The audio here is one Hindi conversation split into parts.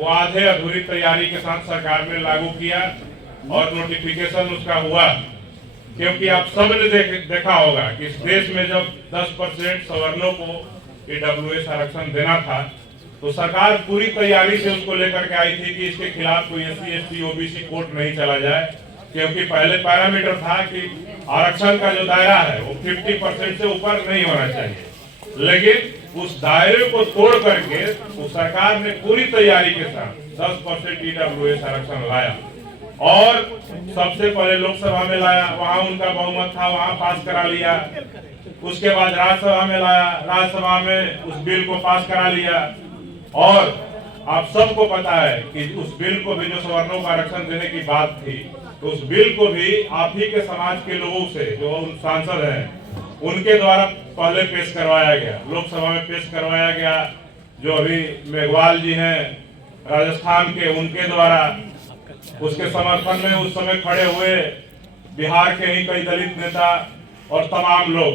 वो आधे अधूरी तैयारी के साथ सरकार ने लागू किया और नोटिफिकेशन उसका हुआ। क्योंकि आप सब ने देखा होगा कि इस देश में जब 10% सवर्णों को ईडब्ल्यूएस आरक्षण देना था तो सरकार पूरी तैयारी से उसको लेकर के आई थी कि इसके खिलाफ कोई एससी एसटी ओबीसी कोर्ट नहीं चला जाए। क्योंकि पहले पैरामीटर था कि आरक्षण का जो दायरा है वो 50% से ऊपर नहीं होना चाहिए, लेकिन उस दायरे को तोड़ करके उस सरकार ने पूरी तैयारी के साथ 10% ईडब्ल्यूएस आरक्षण लाया और सबसे पहले लोकसभा में लाया, वहां उनका बहुमत था, वहां पास करा लिया। उसके बाद राज्यसभा में लाया, राज्यसभा में उस बिल को पास करा लिया। और आप सबको पता है कि उस बिल को भी, जो सवर्णों को आरक्षण देने की बात थी, तो उस बिल को भी आप ही के समाज के लोगों से, जो सांसद हैं, उनके द्वारा पहले पेश करवाया गया, लोकसभा में पेश करवाया गया। जो अभी मेघवाल जी हैं राजस्थान के, उनके द्वारा उसके समर्थन में उस समय खड़े हुए बिहार के ही कई दलित नेता और तमाम लोग,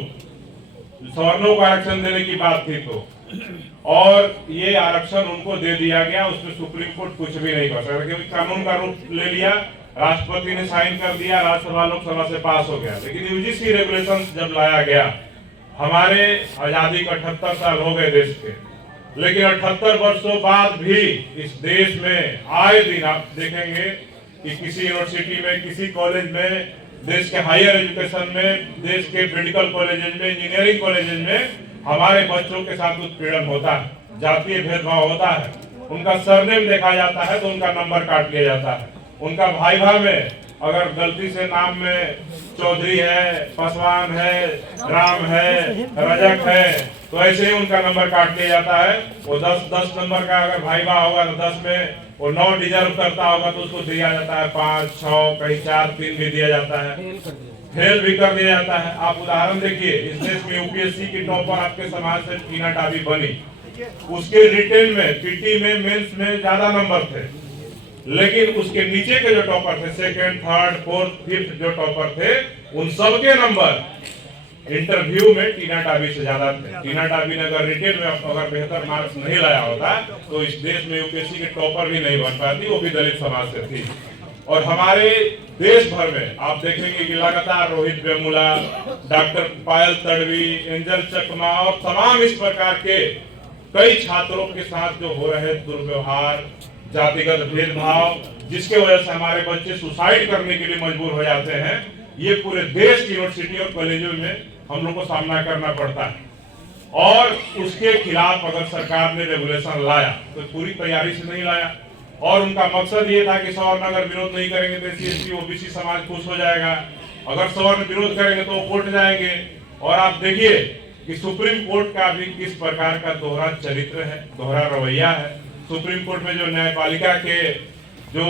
सवर्णों को आरक्षण देने की बात थी तो, और ये आरक्षण उनको दे दिया गया। उसमें सुप्रीम कोर्ट कुछ भी नहीं कर सकता क्योंकि कानून का रूप ले लिया, राष्ट्रपति ने साइन कर दिया, राज्यसभा लोकसभा से पास हो गया। लेकिन यूजीसी रेगुलेशन जब लाया गया, हमारे आजादी के 78 साल हो गए देश के, लेकिन 78 वर्षों बाद भी इस देश में आए दिन आप देखेंगे कि किसी यूनिवर्सिटी में, किसी कॉलेज में, देश के हायर एजुकेशन में, देश के मेडिकल कॉलेजेस में, इंजीनियरिंग कॉलेजेस में हमारे बच्चों के साथ उत्पीड़न होता है, जातीय भेदभाव होता है। उनका सरनेम देखा जाता है तो उनका नंबर काट लिया जाता है। उनका भाईभा में अगर गलती से नाम में चौधरी है, पासवान है, राम है, रजक है, तो ऐसे ही उनका नंबर काट लिया जाता है। वो 10 नंबर का अगर भाईभा होगा तो 10 में वो 9 डिजर्व करता होगा तो उसको दिया जाता है 5, 6, कहीं 4, 3 भी दिया जाता है, फेल भी कर दिया जाता है। आप उदाहरण देखिए, इस देश में यूपीएससी की टॉपर आपके समाज से टीना टाबी बनी, उसके रिटेन में, पीटी में, मेंस में ज्यादा नंबर थे, लेकिन उसके नीचे के जो टॉपर थे, सेकंड, थर्ड, फोर्थ, फिफ्थ जो टॉपर थे, उन सबके नंबर इंटरव्यू में टीना टाबी से ज्यादा थे। टीना टाबी ने अगर रिटेन में अगर बेहतर मार्क्स नहीं लाया होता तो इस देश में यूपीएससी के टॉपर भी नहीं बन पाती, वो भी दलित समाज से थी। और हमारे देश भर में आप देखेंगे कि लगातार रोहित वेमुला, डॉक्टर पायल तड़वी, एंजल चकमा और तमाम इस प्रकार के कई छात्रों के साथ जो हो रहे दुर्व्यवहार, जातिगत भेदभाव, जिसके वजह से हमारे बच्चे सुसाइड करने के लिए मजबूर हो जाते हैं, ये पूरे देश की यूनिवर्सिटी और कॉलेजों में हम लोग को सामना करना पड़ता है। और उसके खिलाफ अगर सरकार ने रेगुलेशन लाया तो पूरी तैयारी से नहीं लाया, और उनका मकसद ये था कि सवर्ण अगर विरोध नहीं करेंगे तो एससी एसटी ओबीसी समाज खुश हो जाएगा, अगर सवर्ण विरोध करेंगे तो वो कोर्ट जाएंगे। और आप देखिए कि सुप्रीम कोर्ट का भी किस प्रकार का दोहरा चरित्र है, दोहरा रवैया है। सुप्रीम कोर्ट में जो न्यायपालिका के जो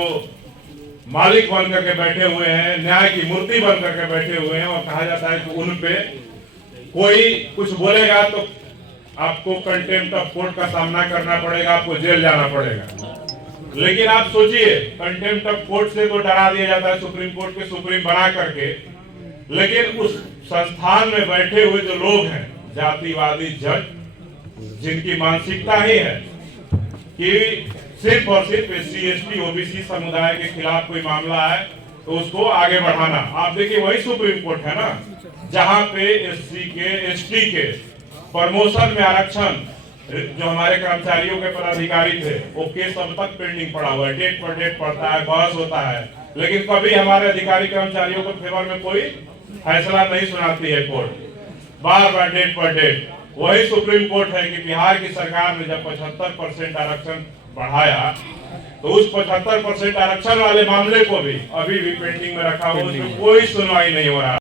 मालिक बन करके बैठे हुए हैं, न्याय की मूर्ति बन करके बैठे हुए हैं, और कहा जाता है कि उन पे कोई कुछ बोलेगा तो आपको कंटेम्प्ट ऑफ कोर्ट का सामना करना पड़ेगा, आपको जेल जाना पड़ेगा। लेकिन आप सोचिए, कंटेम्प्ट ऑफ कोर्ट से तो डरा दिया जाता है सुप्रीम कोर्ट के सुप्रीम बना करके, लेकिन उस संस्थान में बैठे हुए जो लोग हैं, जातिवादी जज, जिनकी मानसिकता ही है कि सिर्फ और सिर्फ एससी एसटी ओबीसी समुदाय के खिलाफ कोई मामला है तो उसको आगे बढ़ाना। आप देखिए वही सुप्रीम कोर्ट है ना, जहां पे एससी के, एसटी के प्रमोशन में आरक्षण, जो हमारे कर्मचारियों के पदाधिकारी थे, वो केस अब तक पेंडिंग पड़ा हुआ है, डेट पर डेट पड़ता है, बहस होता है, लेकिन कभी हमारे अधिकारी कर्मचारियों के फेवर में कोई फैसला नहीं सुनाती है कोर्ट, बार बार डेट पर डेट। वही सुप्रीम कोर्ट है कि बिहार की सरकार ने जब 75% आरक्षण बढ़ाया तो उस 75% आरक्षण वाले मामले को भी अभी भी पेंडिंग में रखा हुआ, उसमें कोई सुनवाई नहीं हो रहा।